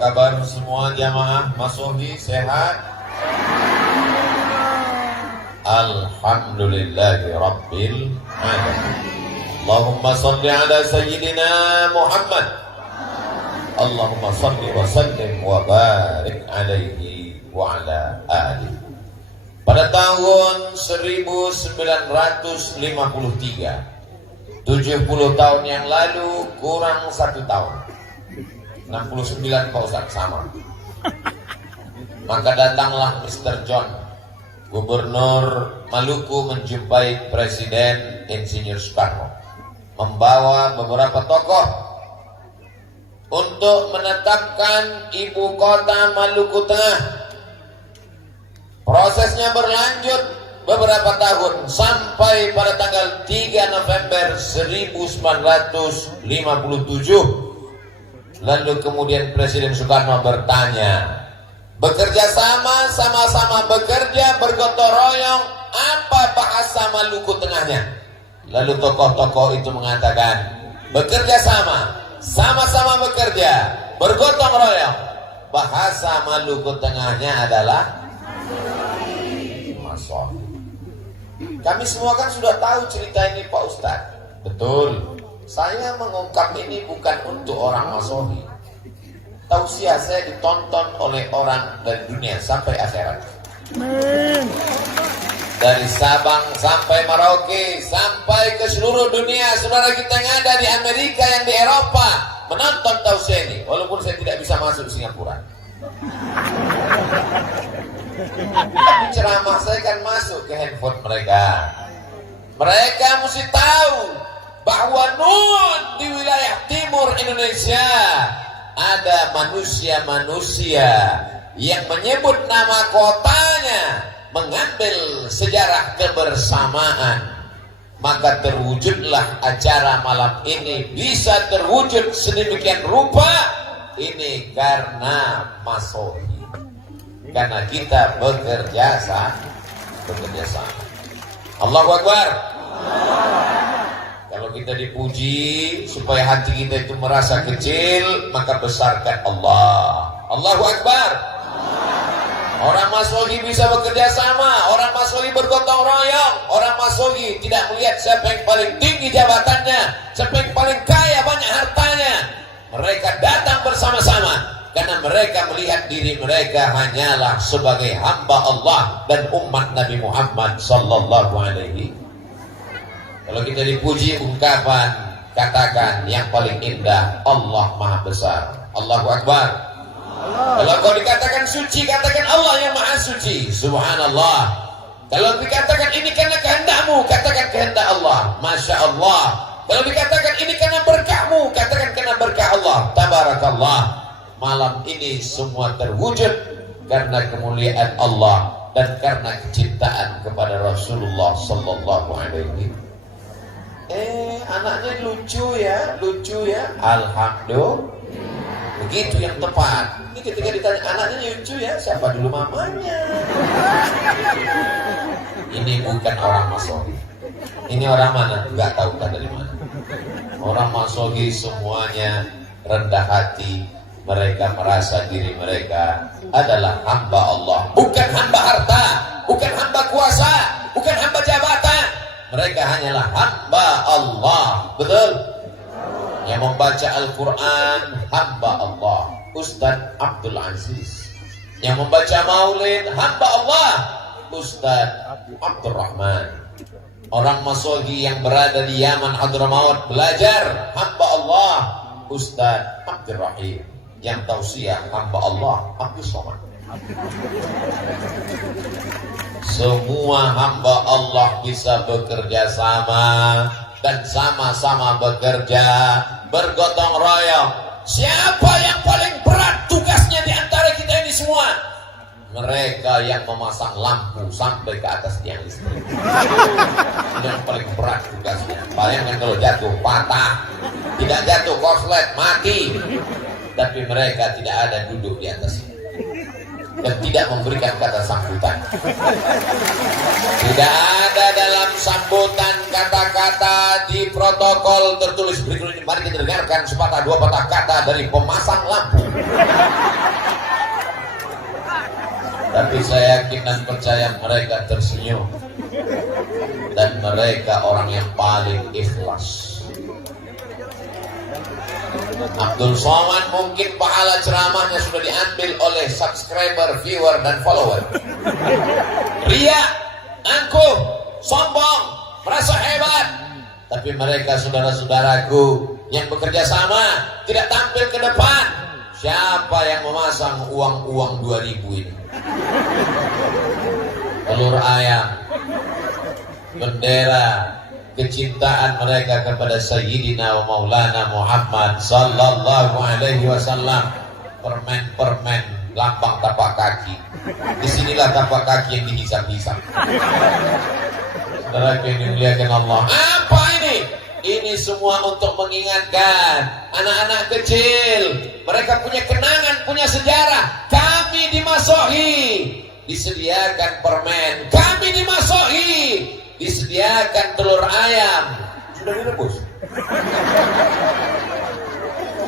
kabar semua jamaah Masohi sehat? Alhamdulillahi Rabbil Alamin. Allahumma salli ala Sayyidina Muhammad. Allahumma salli wa sallim wa barik alaihi wa ala alihi. Pada tahun 1953, 70 tahun yang lalu kurang 1 tahun, 69 Pak Ustaz sama. Maka datanglah Mr. John, Gubernur Maluku, menjumpai Presiden Insinyur Soekarno, membawa beberapa tokoh untuk menetapkan ibu kota Maluku Tengah. Prosesnya berlanjut beberapa tahun sampai pada tanggal 3 November 1957. Lalu kemudian Presiden Soekarno bertanya, bekerja sama-sama bekerja, bergotong royong, apa bahasa Maluku Tengahnya? Lalu tokoh-tokoh itu mengatakan, bekerja sama-sama bekerja, bergotong royong, bahasa Maluku Tengahnya adalah Masohi. Kami semua kan sudah tahu cerita ini Pak Ustadz. Betul. Saya mengungkap ini bukan untuk orang Masohi. Tausiah saya ditonton oleh orang dari dunia sampai akhirat. Dari Sabang sampai Merauke, sampai ke seluruh dunia. Saudara kita yang ada di Amerika, yang di Eropa menonton tausiah ini, walaupun saya tidak bisa masuk Singapura. Tapi ceramah saya kan masuk ke handphone mereka. Mereka mesti tahu bahwa nun di wilayah timur Indonesia ada manusia-manusia yang menyebut nama kotanya, mengambil sejarah kebersamaan. Maka terwujudlah acara malam ini, bisa terwujud sedemikian rupa. Ini karena Masohi, karena kita bekerja sama. Allahu Akbar. Kalau kita dipuji supaya hati kita itu merasa kecil, maka besarkan Allah. Allahu Akbar. Orang Masohi bisa bekerja sama, orang Masohi bergotong royong, orang Masohi tidak melihat siapa yang paling tinggi jabatannya, siapa yang paling kaya banyak hartanya. Mereka datang bersama-sama karena mereka melihat diri mereka hanyalah sebagai hamba Allah dan umat Nabi Muhammad sallallahu alaihi. Kalau kita dipuji ungkapan, katakan yang paling indah, Allah Maha Besar. Allahu Akbar. Kalau kau dikatakan suci, katakan Allah yang Maha Suci. Subhanallah. Kalau dikatakan ini karena kehendakmu, katakan kehendak Allah. Masya Allah. Kalau dikatakan ini karena berkahmu, katakan karena berkah Allah. Tabarakallah. Malam ini semua terwujud karena kemuliaan Allah dan karena kecintaan kepada Rasulullah sallallahu alaihi. Anaknya lucu ya. Alhamdulillah. Begitu yang tepat. Ini ketika ditanya anaknya lucu ya, siapa dulu mamanya? Ini bukan orang Masohi. Ini orang mana? Enggak tahu kan dari mana. Orang Masohi semuanya rendah hati. Mereka merasa diri mereka adalah hamba Allah, bukan hamba harta, bukan hamba kuasa, bukan hamba jabatan. Mereka hanyalah hamba Allah. Betul? Yang membaca Al-Quran hamba Allah, Ustadz Abdul Aziz. Yang membaca Maulid hamba Allah, Ustadz Abdul Rahman. Orang Masohi yang berada di Yaman Hadramaut belajar hamba Allah, Ustadz Abdul Rahim. Yang tausiah hamba Allah, Abdul Somad. Semua hamba Allah bisa bekerja sama dan sama-sama bekerja, bergotong royong. Siapa yang paling berat tugasnya di antara kita ini semua? Mereka yang memasang lampu sampai ke atas tiang listrik. Yang paling berat tugasnya. Bayangkan kalau jatuh patah, tidak jatuh korslet mati. Tapi mereka tidak ada duduk di atasnya dan tidak memberikan kata sambutan. Tidak ada dalam sambutan kata-kata di protokol tertulis berikut ini. Mari kita dengarkan sepatah dua patah kata dari pemasang lampu. yakin dan percaya mereka tersenyum dan mereka orang yang paling ikhlas. Abdul Somad mungkin pahala ceramahnya sudah diambil oleh subscriber, viewer, dan follower. Ria, angkuh, sombong, merasa hebat. Tapi mereka saudara-saudaraku yang bekerja sama tidak tampil ke depan. Siapa yang memasang uang-uang 2000 ini? Telur ayam, bendera kecintaan mereka kepada Sayyidina wa Maulana Muhammad sallallahu alaihi wasallam. Permen-permen lambang tapak kaki. Disinilah tapak kaki yang dihisap-hisap. Saudara yang dimuliakan Allah, apa ini? Ini semua untuk mengingatkan anak-anak kecil. Mereka punya kenangan, punya sejarah. Kami dimasohi, disediakan permen. Kami dimasohi, disediakan telur ayam. Sudah direbus.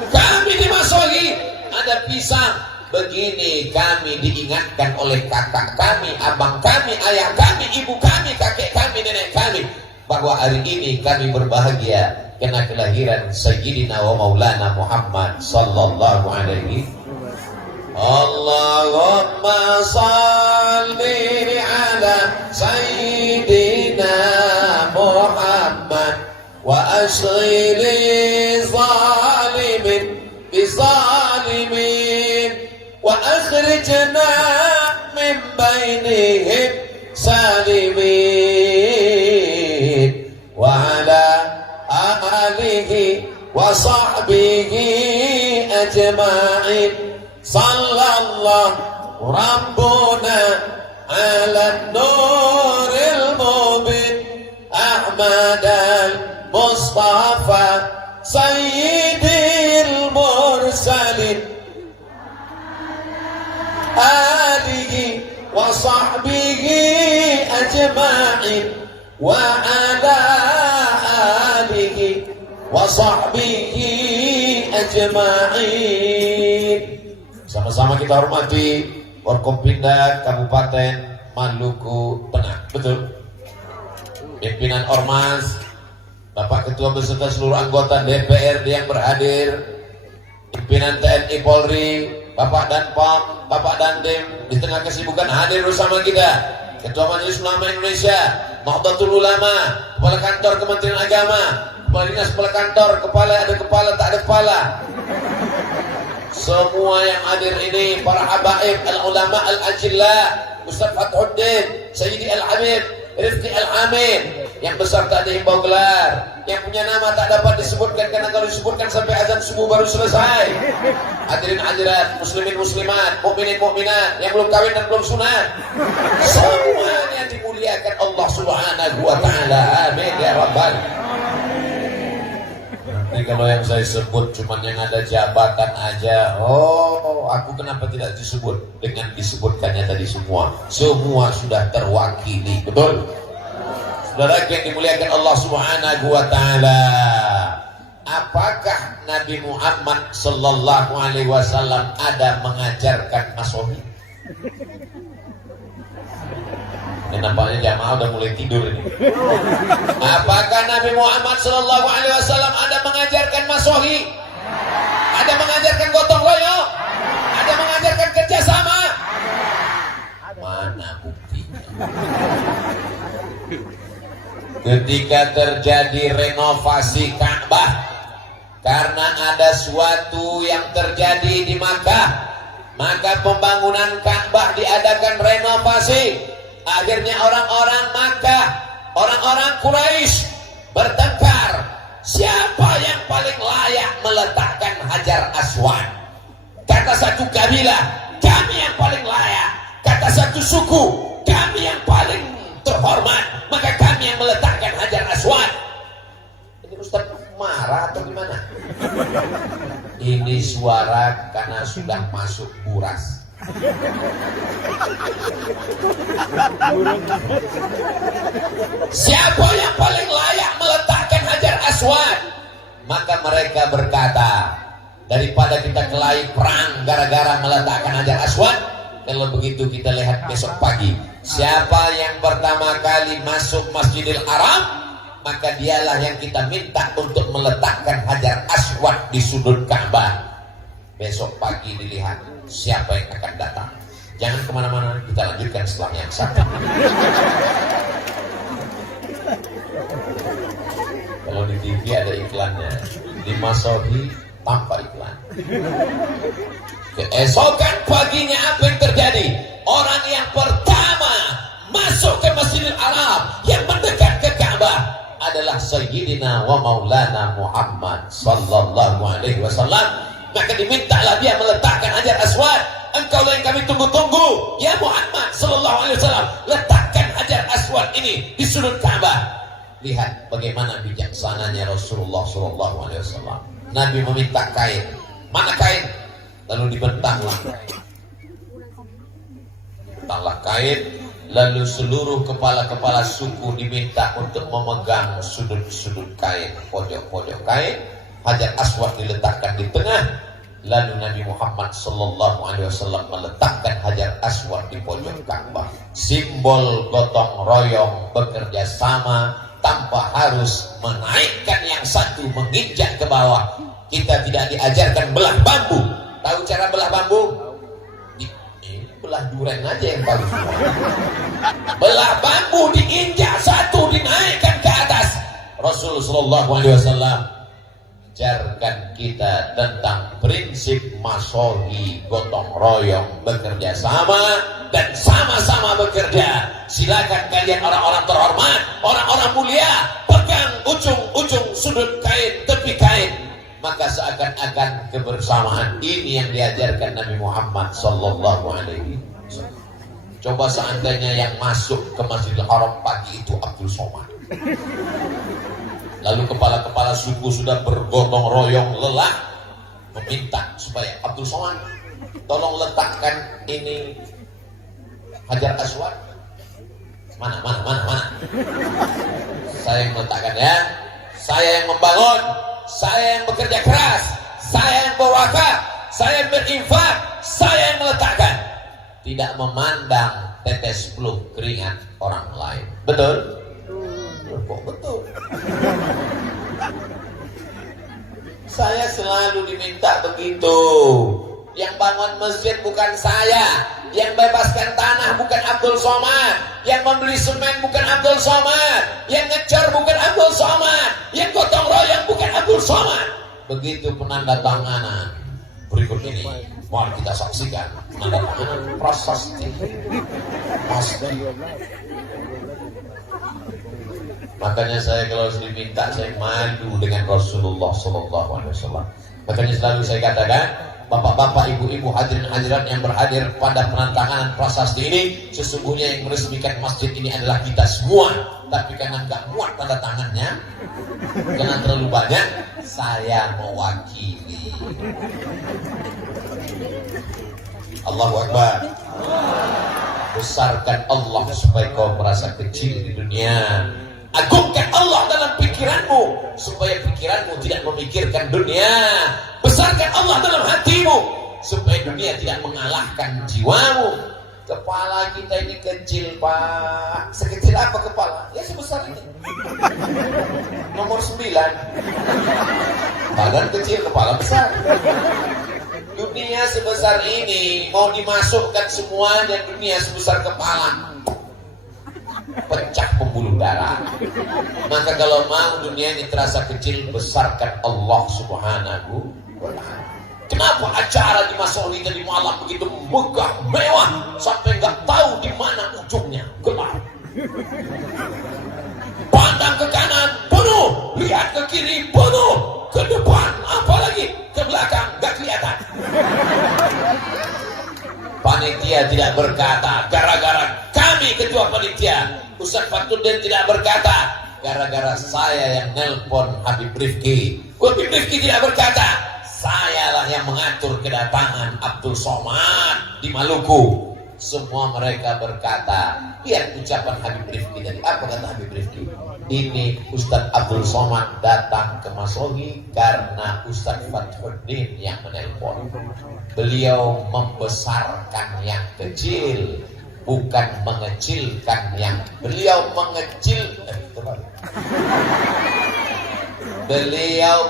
Kami dimasohi, ada pisang. Begini kami diingatkan oleh kakak kami, abang kami, ayah kami, ibu kami, kakek kami, nenek kami, bahwa hari ini kami berbahagia karena kelahiran Sayyidina wa Maulana Muhammad sallallahu alaihi. Allahumma salli ala Sayyidina Muhammad wa ashghili zalimin bizalimin wa akhrijna min bainihim salimin wa ala alihi wa sahbihi ajma'in. Sallallahu Rabbuna ala nuril mubin Ahmad al-Mustafa Sayyidil Mursalin alihi wa sahbihi ajma'in wa ala alihi wa sahbihi ajma'in. Sama-sama kita hormati Forkompinda Kabupaten Maluku Tengah. Betul? Pimpinan Ormas, Bapak Ketua beserta seluruh anggota DPRD yang berhadir, pimpinan TNI Polri, Bapak Danpom, Bapak Dandim, di tengah kesibukan hadir bersama kita. Ketua Majelis Ulama Indonesia, Nahdlatul Ulama, Kepala Kantor Kementerian Agama, Kepala Dinas, Kepala Kantor, ada kepala, tak ada kepala. Semua yang hadir ini, para habaib, al-ulama al-ajilla, Ustaz Fathuddin, Sayyidi al-Habib, Rifqi al-Amin, yang besar tak dihimbau gelar, yang punya nama tak dapat disebutkan karena kalau disebutkan sampai azan subuh baru selesai. Hadirin hadirat, muslimin muslimat, mukminin mukminat, yang belum kawin dan belum sunat, semuanya dimuliakan Allah Subhanahu wa taala. Amin ya rabbal. Nanti kalau yang saya sebut cuman yang ada jabatan aja, oh aku kenapa tidak disebut? Dengan disebutkannya tadi semua sudah terwakili, betul? Saudara yang dimuliakan Allah Subhanahu wa taala, apakah Nabi Muhammad sallallahu alaihi wasallam ada mengajarkan masohi? Ini nampaknya jamaah udah mulai tidur ini. Apakah Nabi Muhammad sallallahu alaihi wasallam ada mengajarkan masohi? Ada mengajarkan gotong royong? Ada mengajarkan kerjasama? Mana buktinya? Ketika terjadi renovasi Ka'bah, karena ada suatu yang terjadi di Makkah, maka pembangunan Ka'bah diadakan renovasi. Akhirnya orang-orang Makkah, orang-orang Quraisy bertengkar, siapa yang paling layak meletakkan Hajar Aswad. Kata satu kabilah, kami yang paling layak. Kata satu suku, kami yang paling terhormat, maka kami yang meletakkan Hajar Aswad. Ini Ustaz marah atau gimana? Ini suara karena sudah masuk buras. Siapa yang paling layak meletakkan Hajar Aswad? Maka mereka berkata, daripada kita kelahi perang gara-gara meletakkan Hajar Aswad, Kalau begitu kita lihat besok pagi. Siapa yang pertama kali masuk Masjidil Haram, maka dialah yang kita minta untuk meletakkan Hajar Aswad di sudut Ka'bah. Besok pagi dilihat siapa yang akan datang. Jangan kemana-mana, kita lanjutkan setelah yang satu. Kalau di TV ada iklannya, di Masohi tanpa iklan. Keesokan paginya apa yang terjadi? Orang yang pertama masuk ke Masjidil Haram yang mendekat ke Ka'bah adalah Sayyidina wa Maulana Muhammad sallallahu alaihi wasallam. Maka dimintalah dia meletakkan Hajar Aswad. Engkau yang kami tunggu-tunggu, ya Muhammad sallallahu alaihi wasallam, letakkan Hajar Aswad ini di sudut Ka'bah. Lihat bagaimana bijaksananya Rasulullah sallallahu alaihi wasallam. Nabi meminta kain. Mana kain? Lalu dibentanglah. Bentanglah kain. Lalu seluruh kepala-kepala suku diminta untuk memegang sudut-sudut kain, pojok-pojok kain. Hajar Aswad diletakkan di tengah. Lalu Nabi Muhammad sallallahu alaihi wasallam meletakkan Hajar Aswad di pojok Ka'bah. Simbol gotong royong, bekerja sama tanpa harus menaikkan yang satu menginjak ke bawah. Kita tidak diajarkan belah bambu. Tahu cara belah bambu? Belah duren aja yang tahu semua. Belah bambu diinjak satu, dinaikkan ke atas. Rasul sallallahu alaihi wasallam ajarkan kita tentang prinsip masohi, gotong royong, bekerja sama dan sama-sama bekerja. Silakan kalian orang-orang terhormat, orang-orang mulia, pegang ujung-ujung sudut kain, tepi kain. Maka seakan-akan kebersamaan ini yang diajarkan Nabi Muhammad sallallahu alaihi wasallam. Coba seandainya yang masuk ke Masjidil Haram pagi itu Abdul Somad. Lalu kepala-kepala suku sudah bergotong royong lelah meminta supaya Abdul Somad tolong letakkan ini Hajar Aswad. Mana? Saya yang meletakkan ya. Saya yang membangun. Saya yang bekerja keras. Saya yang berwakaf. Saya yang berinfak. Saya yang meletakkan. Tidak memandang tetes peluh keringat orang lain. Betul? Kok betul? Saya selalu diminta begitu. Yang bangun masjid bukan saya. Yang bebaskan tanah bukan Abdul Somad. Yang membeli semen bukan Abdul Somad. Yang ngecor bukan Abdul Somad. Yang gotong royong bukan Abdul Somad. Begitu penanda tanganan. Berikut ini mari kita saksikan penanda tanganan prasasti. Makanya saya kalau diminta saya malu dengan Rasulullah sallallahu alaihi wasallam. Makanya selalu saya katakan, bapak-bapak, ibu-ibu, hadirin-hadirat yang berhadir pada penantangan prasasti ini, sesungguhnya yang meresmikan masjid ini adalah kita semua. Tapi karena nggak muat tanda tangannya, karena terlalu banyak, saya mewakili. Allahu Akbar. Besarkan Allah supaya kau merasa kecil di dunia. Agungkan Allah dalam pikiranmu supaya pikiranmu tidak memikirkan dunia. Besarkan Allah dalam hatimu supaya dunia tidak mengalahkan jiwamu. Kepala kita ini kecil, Pak. Sekecil apa kepala? Ya sebesar ini. Nomor 9. Badan kecil, kepala besar. Dunia sebesar ini mau dimasukkan semuanya, dunia sebesar kepala, pecah pembuluh darah. Maka kalau mau dunia ini terasa kecil, besarkan Allah subhanahu wa ta'ala. Kenapa acara di Masohi tadi malam begitu megah, mewah, sampai nggak tahu di mana ujungnya, gelap. Pandang ke kanan penuh, lihat ke kiri penuh, ke depan apalagi ke belakang nggak kelihatan. Panitia tidak berkata gara-gara kami ketua panitia. Ustaz Fatuddin tidak berkata gara-gara saya yang nelpon Habib Rifki. Habib Rifki tidak berkata sayalah yang mengatur kedatangan Abdul Somad di Maluku. Semua mereka berkata, lihat ucapan Habib Rifki tadi. Apa kata Habib Rifki? Ini Ustadz Abdul Somad datang ke Masohi karena Ustadz Fathuddin yang menelpon. Beliau membesarkan yang kecil, bukan mengecilkan yang. Beliau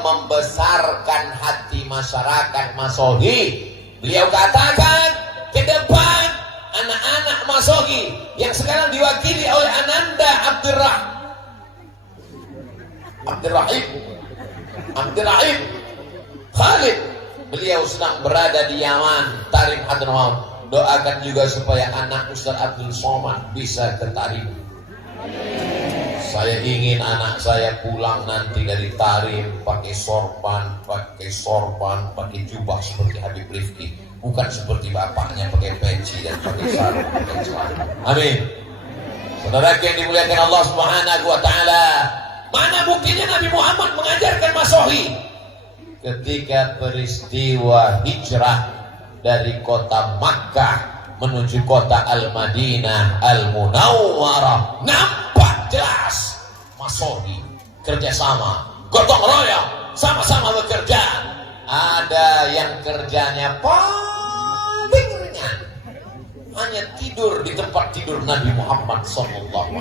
membesarkan hati masyarakat Masohi. Beliau katakan ke depan anak-anak Masohi yang sekarang diwakili oleh Ananda Abdurrahim Khalid, beliau sedang berada di Yaman, Tarim Hadramaut. Doakan juga supaya anak Ustaz Abdul Somad bisa ke Tarim. Saya ingin anak saya pulang nanti dari Tarim pakai sorban, pakai jubah seperti Habib Rifki, bukan seperti bapaknya pakai peci dan pakai sarung, pakai celana. Amin. Saudara yang dimuliakan Allah Subhanahu wa taala, mana buktinya Nabi Muhammad mengajarkan Masohi? Ketika peristiwa hijrah dari kota Makkah menuju kota Al-Madinah Al-Munawwarah, nampak jelas Masohi kerjasama, gotong royong, sama-sama bekerja. Ada yang kerjanya paling ringan, hanya tidur di tempat tidur Nabi Muhammad SAW.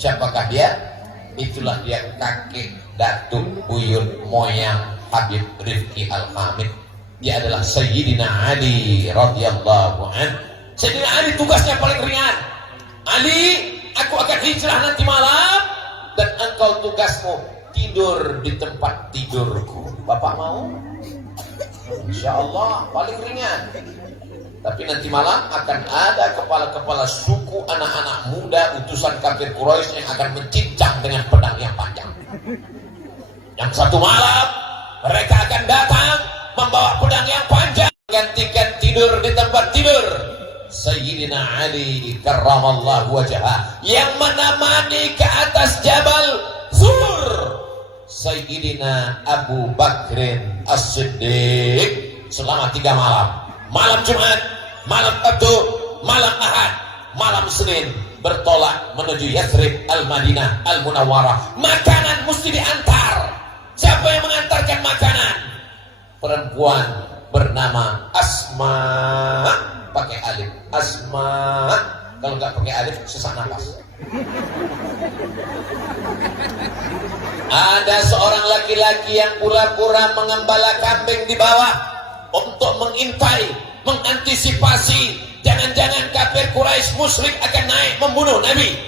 Siapakah dia? Itulah dia kakek, datuk, buyut, moyang Habib Rifki Al-Hamid. Dia adalah Sayyidina Ali radhiyallahu an. Sayyidina Ali tugasnya paling ringan. Ali, aku akan hijrah nanti malam dan engkau tugasmu tidur di tempat tidurku. Bapak mau? Insya Allah paling ringan. Tapi nanti malam akan ada kepala-kepala suku anak-anak muda utusan kafir Quraisy yang akan mencincang dengan pedang yang panjang. Yang satu malam mereka akan datang membawa pedang yang panjang, gantikan tidur di tempat tidur Sayyidina Ali karramallahu wajhah, yang menemani ke atas Jabal Sur Sayyidina Abu Bakrin As-Siddiq selama 3 malam. Malam Jumat, malam Sabtu, malam Ahad, malam Senin bertolak menuju Yathrib Al-Madinah Al-Munawwarah. Makanan mesti diantar. Siapa yang mengantarkan makanan? Perempuan bernama Asma, pakai alif. Asma, kalau nggak pakai alif sesak napas. Ada seorang laki-laki yang pura-pura mengembala kambing di bawah untuk mengintai, mengantisipasi jangan-jangan kafir Quraisy musyrik akan naik membunuh Nabi.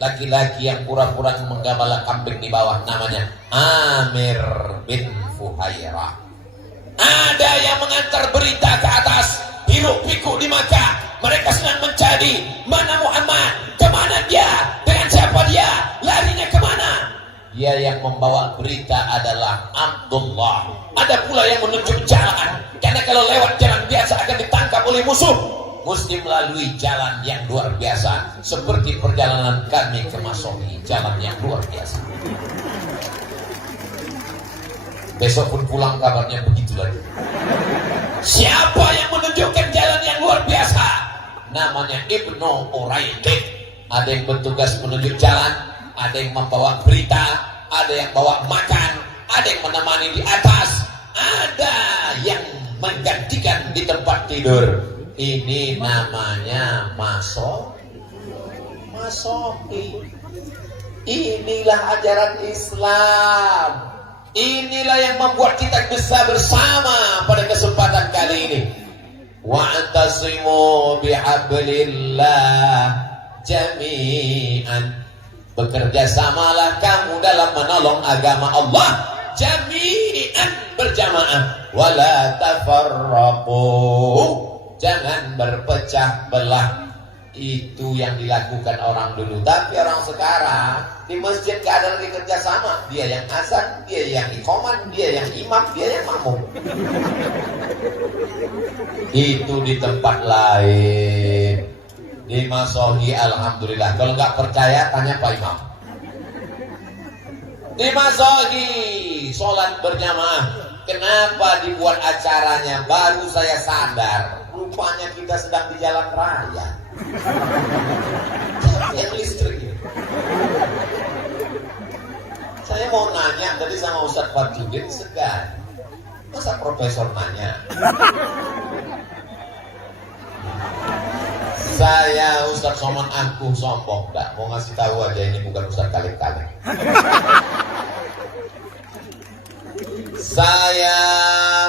Laki-laki yang pura-pura menggembala kambing di bawah namanya Amir bin Fuhairah. Ada yang mengantar berita ke atas, hiruk pikuk di Makkah. Mereka sedang mencari mana Muhammad, kemana dia, dengan siapa dia, larinya kemana. Dia yang membawa berita adalah Abdullah. Ada pula yang menunjuk jalan, karena kalau lewat jalan biasa akan ditangkap oleh musuh. Mesti melalui jalan yang luar biasa, seperti perjalanan kami ke Masohi, jalan yang luar biasa. Besok pun pulang kabarnya begitu lagi. Siapa yang menunjukkan jalan yang luar biasa? Namanya Ibnu Uraiqid. Ada yang bertugas menunjuk jalan, ada yang membawa berita, ada yang bawa makan, ada yang menemani di atas, ada yang menggantikan di tempat tidur. Ini namanya Masohi. Inilah ajaran Islam. Inilah yang membuat kita bisa bersama pada kesempatan kali ini. Wa'tasimu bihablillah jami'an. Bekerja samalah kamu dalam menolong agama Allah jami'an, berjamaah. Wala tafarraqu, jangan berpecah belah. Itu yang dilakukan orang dulu. Tapi orang sekarang di masjid gak ada lagi kerjasama. Dia yang azan, dia yang iqamat, dia yang imam, dia yang makmum. Itu di tempat lain. Di Masohi alhamdulillah. Kalau nggak percaya tanya Pak Imam. Di Masohi sholat berjamaah. Kenapa dibuat acaranya? Baru saya sadar, rupanya kita sedang di jalan raya. Yang listrik. Saya mau nanya tadi sama Ustadz Farjudin segan. Masa profesor nanya? Saya Ustadz Somad Angkuh sombong enggak? Mau ngasih tahu aja ini bukan Ustadz kaleng-kaleng. Saya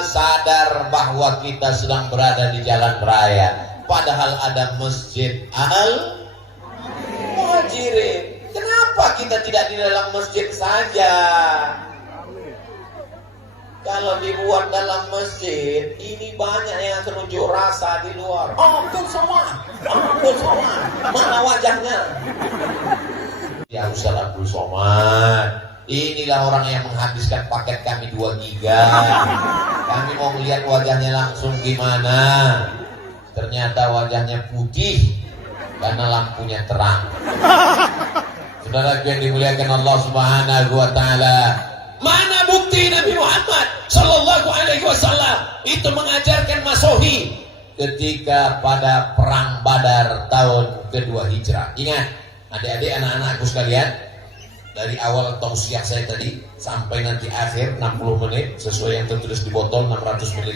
sadar bahwa kita sedang berada di jalan raya. Padahal ada masjid Al-Muhajirin. Kenapa kita tidak di dalam masjid saja? Kalau dibuat dalam masjid, ini banyak yang akan unjuk rasa di luar. Ampun semua, mana wajahnya? Ya Ustaz Abdul Somad, inilah orang yang menghabiskan paket kami 2 giga. Kami mau melihat wajahnya langsung gimana. Ternyata wajahnya putih karena lampunya terang. Saudara yang dimuliakan Allah Subhanahu wa taala, mana bukti Nabi Muhammad sallallahu alaihi wasallam itu mengajarkan masohi ketika pada perang Badar tahun kedua Hijrah? Ingat, adik-adik, anak-anakku sekalian, dari awal tausiah saya tadi sampai nanti akhir 60 menit sesuai yang tertulis di botol 600 ml.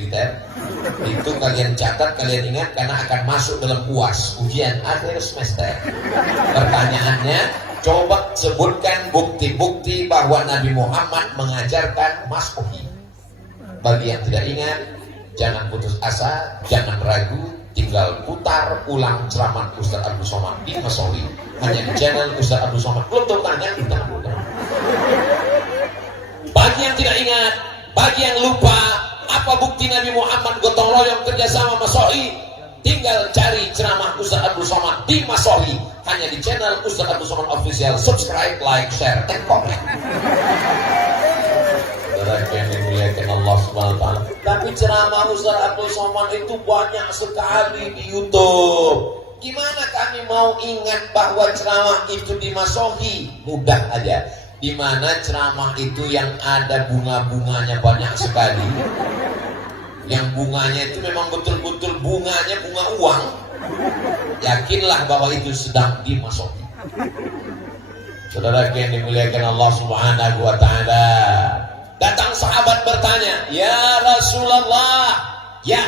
Itu kalian catat, kalian ingat, karena akan masuk dalam UAS, ujian akhir semester. Pertanyaannya, coba sebutkan bukti-bukti bahwa Nabi Muhammad mengajarkan masohi. Bagi yang tidak ingat, jangan putus asa, jangan ragu, tinggal putar ulang ceramah Ustaz Abdul Somad di masohi. Hanya di channel Ustaz Abdul Somad. Belum tahu tanya, kita bagi yang tidak ingat, bagi yang lupa apa bukti Nabi Muhammad gotong royong kerjasama masohi, tinggal cari ceramah Ustaz Abdul Somad di masohi. Hanya di channel Ustaz Abdul Somad Official. Subscribe, like, share, dan komen. Saudara yang dimuliakan Allah Subhanahu wa taala. Tapi ceramah Ustaz Abdul Somad itu banyak sekali di YouTube. Gimana kami mau ingat bahwa ceramah itu di masohi? Mudah aja. Di mana ceramah itu yang ada bunga-bunganya banyak sekali. Yang bunganya itu memang betul-betul bunganya bunga uang. Yakinlah bahwa itu sedang di masohi. Saudara yang dimuliakan Allah Subhanahu wa taala. Datang sahabat bertanya, "Ya Rasulullah, ya,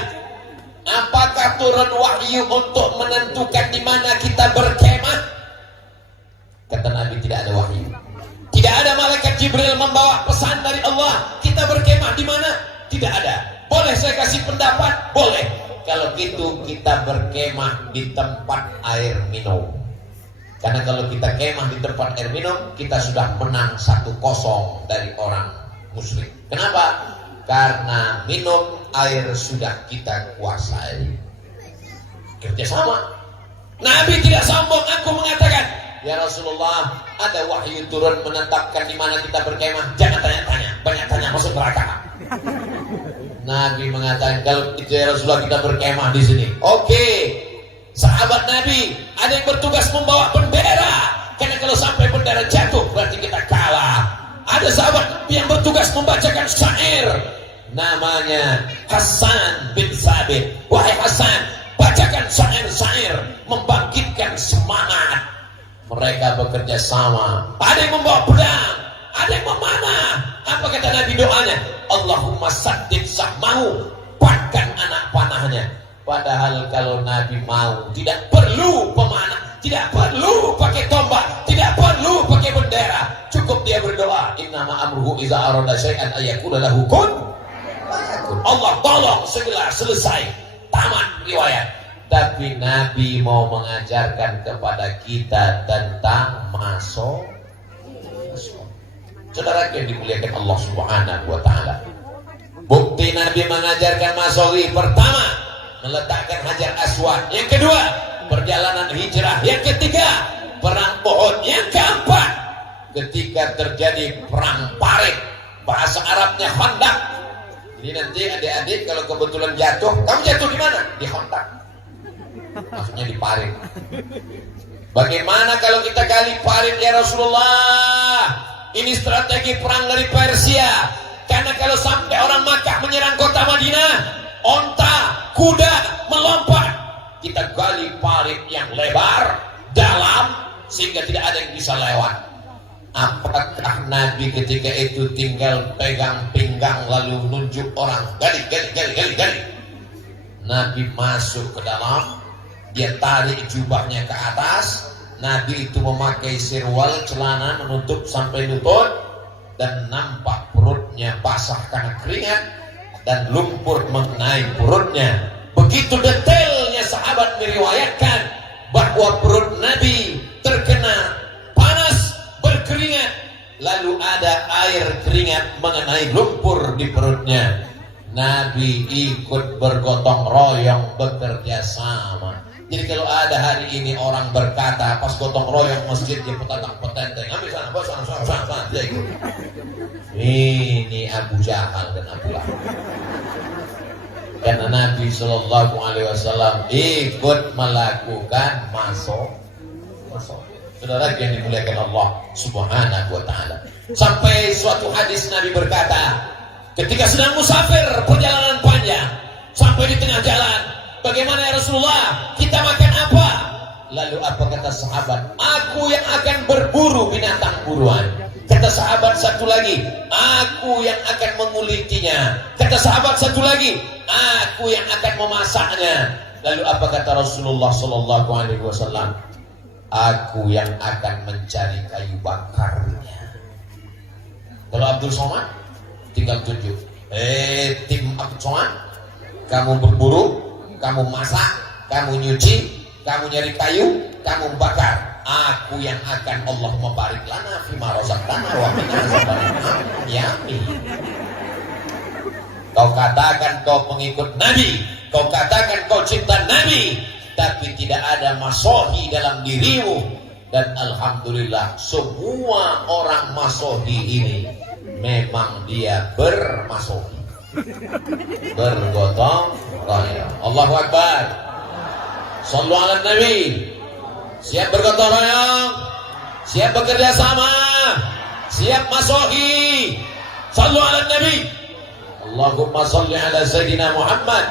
apakah turun wahyu untuk menentukan di mana kita berkemah?" Kata Nabi, tidak ada wahyu. Tidak ada malaikat Jibril membawa pesan dari Allah, kita berkemah di mana? Tidak ada. Boleh saya kasih pendapat? Boleh. Kalau gitu kita berkemah di tempat air minum. Karena kalau kita kemah di tempat air minum, kita sudah menang 1-0 dari orang musyrik. Kenapa? Karena minum air sudah kita kuasai. Kerjasama. Nabi tidak sombong. Aku mengatakan, "Ya Rasulullah, ada wahyu turun menetapkan di mana kita berkemah. Jangan tanya-tanya, banyak tanya masuk neraka." Nabi mengatakan, "Kalau itu ya Rasulullah, kita berkemah di sini." Oke. Sahabat Nabi, ada yang bertugas membawa bendera. Karena kalau sampai bendera jatuh, berarti kita kalah. Ada sahabat yang bertugas membacakan syair. Namanya Hasan bin Sabit. "Wahai Hasan, bacakan syair-syair membangkitkan semangat." Mereka bekerja sama. Ada yang membawa pedang, ada yang memanah. Apa kata Nabi doanya? "Allahumma saddid sahmahu," kuatkan anak panahnya. Padahal kalau Nabi mau, tidak perlu pemanah, tidak perlu pakai tombak, tidak perlu pakai bendera. Cukup dia berdoa, "Innama amruhu iza arada syai'an ayyakula lahu kun fayakun." Allah tolong segera selesai. Tamat riwayat. Tapi Nabi mau mengajarkan kepada kita tentang masohi. Saudara yang dimuliakan Allah Subhanahu wa taala. Bukti Nabi mengajarkan masohi: pertama, meletakkan Hajar Aswad. Yang kedua, perjalanan hijrah. Yang ketiga, perang Uhud. Yang keempat, ketika terjadi perang Parik, bahasa Arabnya Khandaq. Jadi nanti adik-adik kalau kebetulan jatuh, kamu jatuh di mana? Di Khandaq. Maksudnya di Parik. Bagaimana kalau kita gali Parik ya Rasulullah? Ini strategi perang dari Persia. Karena kalau sampai orang Makkah menyerang kota Madinah, onta, kuda melompat. Kita gali parit yang lebar, dalam, sehingga tidak ada yang bisa lewat. Apakah Nabi ketika itu tinggal pegang pinggang lalu nunjuk orang gali. Nabi masuk ke dalam, dia tarik jubahnya ke atas. Nabi itu memakai sirwal, celana menutup sampai lutut, dan nampak perutnya basah karena keringat dan lumpur mengenai perutnya. Begitu detailnya sahabat meriwayatkan bahwa perut Nabi terkena panas, berkeringat, lalu ada air keringat mengenai lumpur di perutnya. Nabi ikut bergotong royong, bekerja sama. Jadi kalau ada hari ini orang berkata pas gotong royong masjid dia petenteng, ambil sana, dia ikut. Ini Abu Jahal dan Abu Lahab. Karena Nabi Shallallahu Alaihi Wasallam ikut melakukan masuk. Saudara yang dimuliakan Allah Subhanahu Wa Taala. Sampai suatu hadis Nabi berkata, ketika sedang musafir perjalanan panjang, sampai di tengah jalan, bagaimana ya Rasulullah? Kita makan apa? Lalu apa kata sahabat? Aku yang akan berburu binatang buruan. Kata sahabat satu lagi, aku yang akan mengulikinya. Kata sahabat satu lagi, aku yang akan memasaknya. Lalu apa kata Rasulullah Sallallahu Alaihi Wasallam? Aku yang akan mencari kayu bakarnya. Kalau Abdul Somad tinggal tunjuk. Tim Abdul Somad, kamu berburu, kamu masak, kamu nyuci, kamu nyari kayu, kamu bakar. Aku yang akan Allah membarik lana fima razaqtana wa min azabanna yami. Kau katakan kau pengikut Nabi, kau katakan kau cinta Nabi, tapi tidak ada masohi dalam dirimu. Dan alhamdulillah semua orang masohi ini memang dia bermasohi, bergotong royong. Allahu Akbar. Shallu ala Nabi. Siap bergotong royong, siap bekerja sama, siap masohi. Shallu ala Nabi. Allahumma salli ala Sayyidina Muhammad.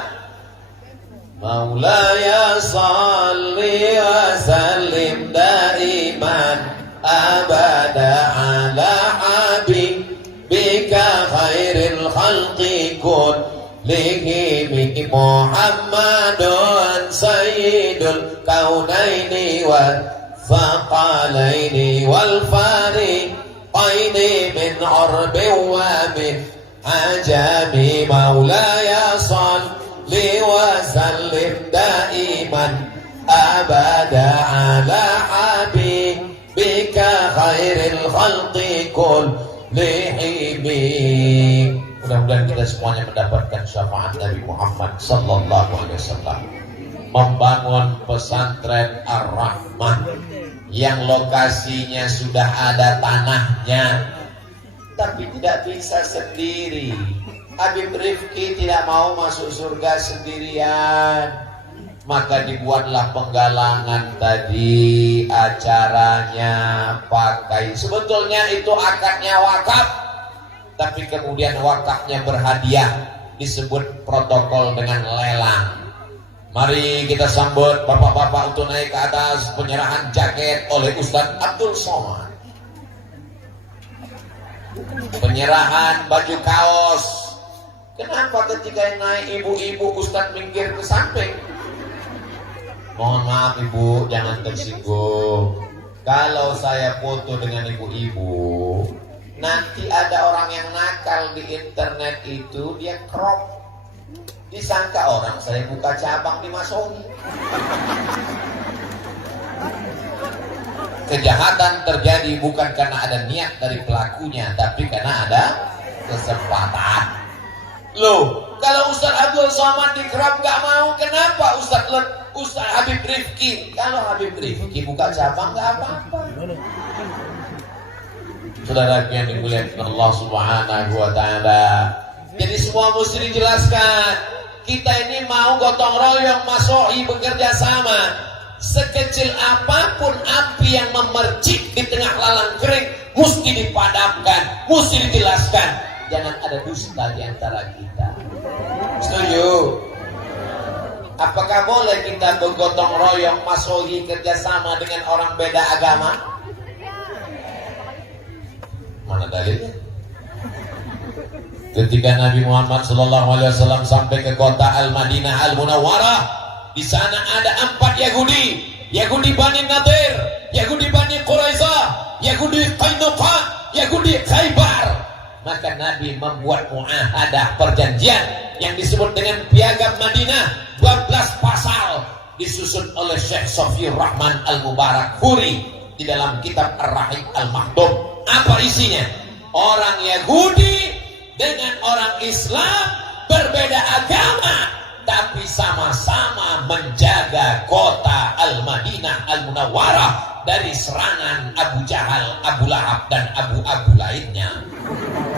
Maulaya salli wa sallim daiman abada ala habibika khairil khalqi kullihim Muhammadun sayyidul kaunaini wal thaqalaini wal fariqaini min arbin wa min ajami. Maulaya salli wa sallim daiman abada ala habibika khairil khalqi kullihim. Mudah-mudahan kita semuanya mendapatkan syafaat Nabi Muhammad Sallallahu Alaihi Wasallam. Membangun pesantren Ar-Rahmah yang lokasinya sudah ada tanahnya, tapi tidak bisa sendiri. Habib Rifki tidak mau masuk surga sendirian, maka dibuatlah penggalangan tadi, acaranya pakai. Sebetulnya itu akadnya wakaf, tapi kemudian wakafnya berhadiah, disebut protokol dengan lelang. Mari kita sambut bapak-bapak untuk naik ke atas. Penyerahan jaket oleh Ustadz Abdul Somad, penyerahan baju kaos. Kenapa ketika naik ibu-ibu Ustadz minggir ke samping? Mohon maaf ibu, jangan tersinggung. Kalau saya foto dengan ibu-ibu, nanti ada orang yang nakal di internet itu, dia crop, disangka orang saya buka cabang di Masohi. Kejahatan terjadi bukan karena ada niat dari pelakunya, tapi karena ada kesempatan. Loh, kalau Ustaz Abdul Somad di crop gak mau, kenapa Ustaz Habib Rifki? Kalau Habib Rifki buka cabang gak apa-apa. Saudara yang dimuliakan Allah Subhanahu Wa Taala. Jadi semua mesti dijelaskan. Kita ini mau gotong royong, masohi, bekerja sama. Sekecil apapun api yang memercik di tengah lalang kering, mesti dipadamkan, mesti dijelaskan. Jangan ada dusta di antara kita. Setuju? Apakah boleh kita bergotong royong, masohi, kerjasama dengan orang beda agama? Mana dalilnya? Ketika Nabi Muhammad SAW sampai ke kota Al-Madinah Al-Munawwarah, di sana ada 4 Yahudi, Yahudi Bani Nadir, Yahudi Bani Quraisyah, Yahudi Qainuqa, Yahudi Khaybar. Maka Nabi membuat muahadah, perjanjian yang disebut dengan Piagam Madinah, 12 pasal, disusun oleh Syekh Sofiyur Rahman Al-Mubarak Khuri di dalam kitab Ar-Rahim Al-Maktum. Apa isinya? Orang Yahudi dengan orang Islam berbeda agama, tapi sama-sama menjaga kota Al-Madinah Al-Munawwarah dari serangan Abu Jahal, Abu Lahab, dan Abu-Abu lainnya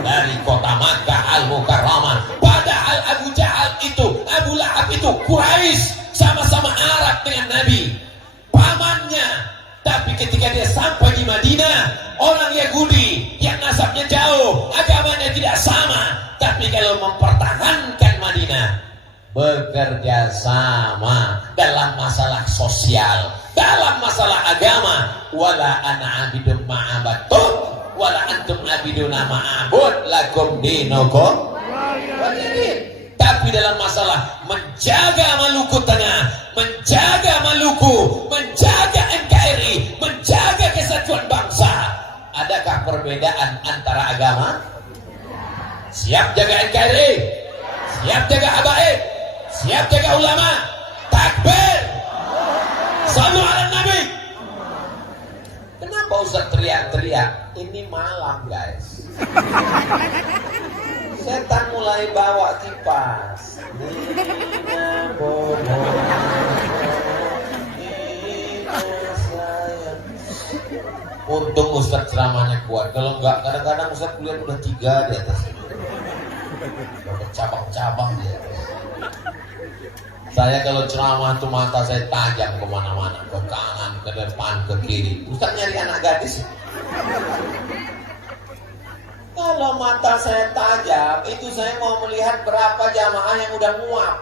dari kota Makkah Al-Mukarramah. Padahal Abu Jahal itu, Abu Lahab itu Quraisy, sama-sama Arab dengan Nabi, pamannya. Tapi ketika dia sampai di Madinah, orang Yahudi yang nasabnya jauh, agamanya tidak sama, tapi kalau mempertahankan Madinah, bekerja sama dalam masalah sosial, dalam masalah agama. Wala ana abidun ma'abatum wala antum abiduna ma'abud lakum dinukum waliyadin. Tapi dalam masalah menjaga Maluku Tengah, menjaga Maluku, menjaga NKRI, menjaga kesatuan bangsa, adakah perbedaan antara agama? Siap jaga NKRI, siap jaga habaib, siap jaga ulama. Takbir, sallu ala Nabi. Kenapa Ustaz teriak-teriak? Ini malam guys. Setan mulai bawa kipas. Untung Ustaz ceramahnya kuat. Kalau enggak, kadang-kadang Ustaz kuliah udah 3 di atas. Bercabang-cabang di atas. Saya kalau ceramah tuh mata saya tajam kemana-mana, ke kanan, ke depan, ke kiri. Ustaz nyari anak gadis. Kalau mata saya tajam, itu saya mau melihat berapa jamaah yang udah nguap.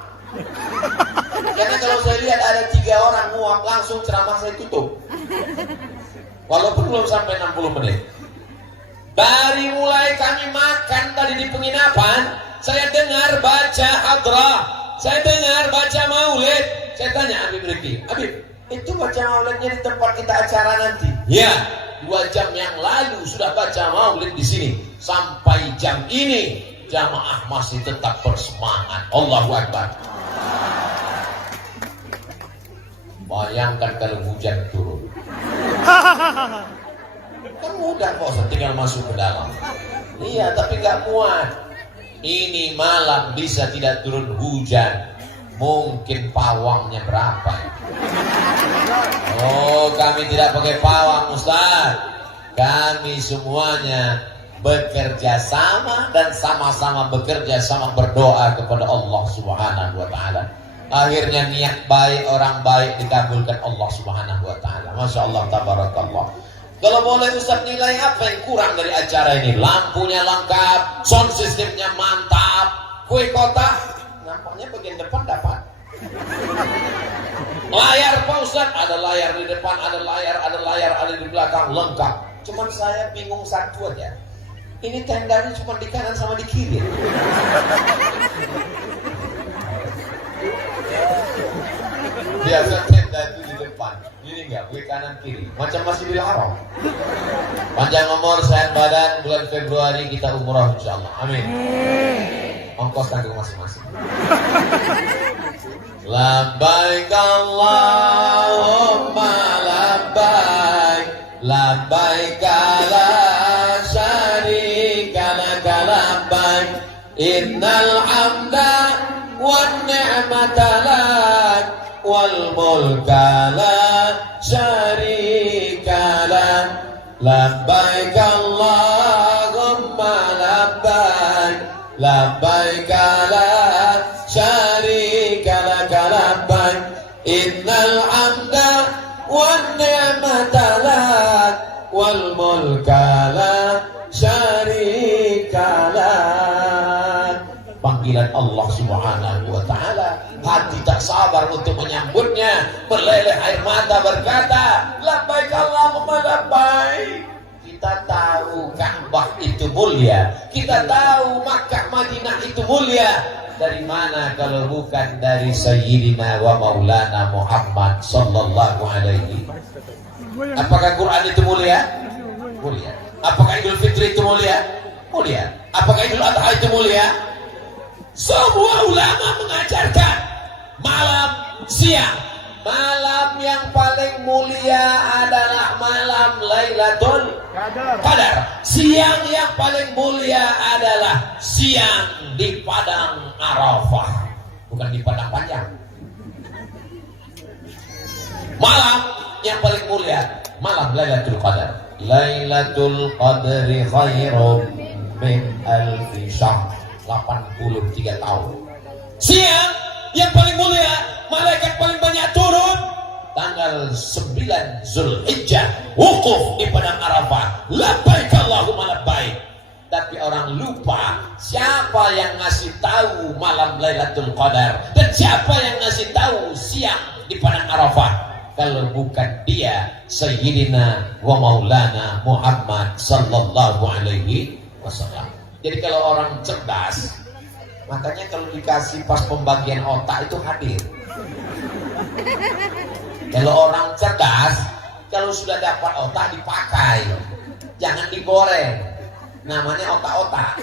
Karena kalau saya lihat ada 3 orang nguap, langsung ceramah saya tutup. Walaupun belum sampai 60 menit. Dari mulai kami makan tadi di penginapan, saya dengar baca hadrah, saya dengar baca maulid. Saya tanya Habib Riki, Habib, itu baca maulidnya di tempat kita acara nanti? Ya, 2 jam yang lalu sudah baca maulid di sini. Sampai jam ini jamaah masih tetap bersemangat. Allahu Akbar. Bayangkan kalau hujan turun. Kan mudah kok, tinggal masuk ke dalam. Iya, tapi gak muat. Ini malam bisa tidak turun hujan. Mungkin pawangnya berapa? Oh, kami tidak pakai pawang, Ustaz. Kami semuanya bekerja sama dan sama-sama bekerja sama berdoa kepada Allah Subhanahu wa taala. Akhirnya niat baik orang baik dikabulkan Allah Subhanahu wa taala. Masya Allah, tabarakallah. Kalau boleh Ustaz nilai apa yang kurang dari acara ini? Lampunya lengkap, sound systemnya mantap, kue kotak nampaknya bagian depan dapat. Layar Pak Ustaz, ada layar di depan, ada layar ada di belakang, lengkap. Cuman saya bingung satu aja. Ini tendanya cuma di kanan sama di kiri. Biasa tenda itu di depan, ini enggak, di kanan kiri, macam Masjidil Haram. Panjang umur, sehat badan, bulan Februari kita umrah insyaallah. Amin. Ongkos tanggung masing-masing. Labbaik Allahumma labbaik, labbaik la syarika laka labbaik, innal hamda wan ni'mata lak wal mulka la syarika lak, labbaik Allahumma labbaik, labbaik la syarika laka labbaik, innal hamda wan ni'mata lak wal mulka la syarika lak. Panggilan Allah Subhanahu wa taala, hati tak sabar untuk menyambutnya, meleleh air mata berkata, labbaik Allahumma labbaik. Kita tahu Ka'bah itu mulia, kita tahu Makkah Madinah itu mulia. Dari mana kalau bukan dari Sayyidina wa Maulana Muhammad sallallahu alaihi. Apakah Quran itu mulia? Mulia. Apakah Idul Fitri itu mulia? Mulia. Apakah Idul Adha itu mulia? Semua ulama mengajarkan malam, siang. Malam yang paling mulia adalah malam Lailatul Qadar. Siang yang paling mulia adalah siang di padang Arafah, bukan di padang panjang. Malam yang paling mulia malam Lailatul Qadar. Lailatul Qadri khairum min alfi syahr, 83 tahun. Siang yang paling mulia, malaikat paling banyak turun tanggal 9 Zulhijjah, wukuf di padang Arafah. Labbaik Allahumma labbaik. Tapi orang lupa siapa yang ngasih tahu malam Lailatul Qadar dan siapa yang ngasih tahu siang di padang Arafah. Kalau bukan dia, Sayyidina wa Maulana Muhammad sallallahu alaihi wasallam. Jadi kalau orang cerdas, makanya kalau dikasih pas pembagian otak itu hadir. Kalau orang cerdas, kalau sudah dapat otak dipakai, jangan digoreng. Namanya otak-otak.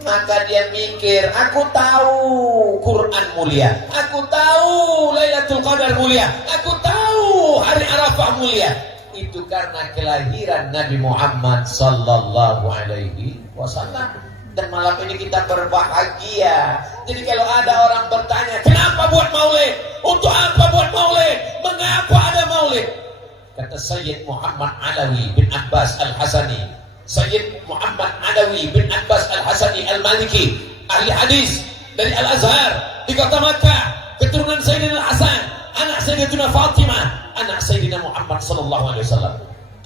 Maka dia mikir, aku tahu Quran mulia, aku tahu Lailatul Qadar mulia, aku tahu hari Arafah mulia. Itu karena kelahiran Nabi Muhammad sallallahu alaihi wasallam. Dan malam ini kita berbahagia. Jadi kalau ada orang bertanya, kenapa buat maulid? Untuk apa buat maulid? Mengapa ada maulid? Kata Sayyid Muhammad Alawi bin Abbas Al-Hasani, Sayyid Muhammad Alawi bin Abbas Al-Hasani Al-Maliki, ahli hadis dari Al-Azhar di kota Makkah, keturunan Sayyidina Hasan, anak Sayyidatina Fatimah, anak Sayyidina Muhammad sallallahu alaihi wasallam.